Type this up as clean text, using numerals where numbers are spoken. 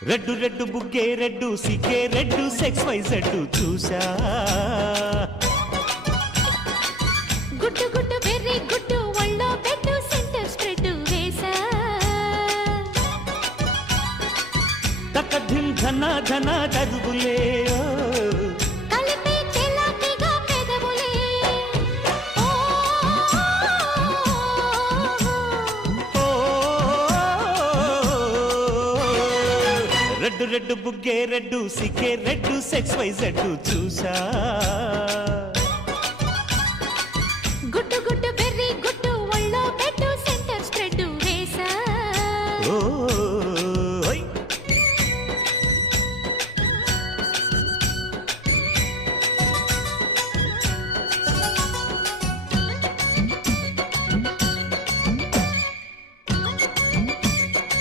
red red బుగ్గే red సిగ్గే red sex wise red చూసా గుడ్డు గుడ్డు వెర్రి గుడ్డు ఒళ్ళో బెడ్డు సెంటర్ స్ప్రెడ్ వేసా తక ధిన్ ధన ధన దరువులే కలిపి చెలాకిగా పెదవులే రెడ్డు రెడ్డు బుగ్గే రెడ్డు సిగ్గే రెడ్డు సెక్స్ వైజ్ రెడ్డు చూసా గుడ్డు గుడ్డు బెర్రీ గుడ్డు ఒళ్ళో బెడ్డు సెంటర్ స్ప్రెడ్ వేసా ఓ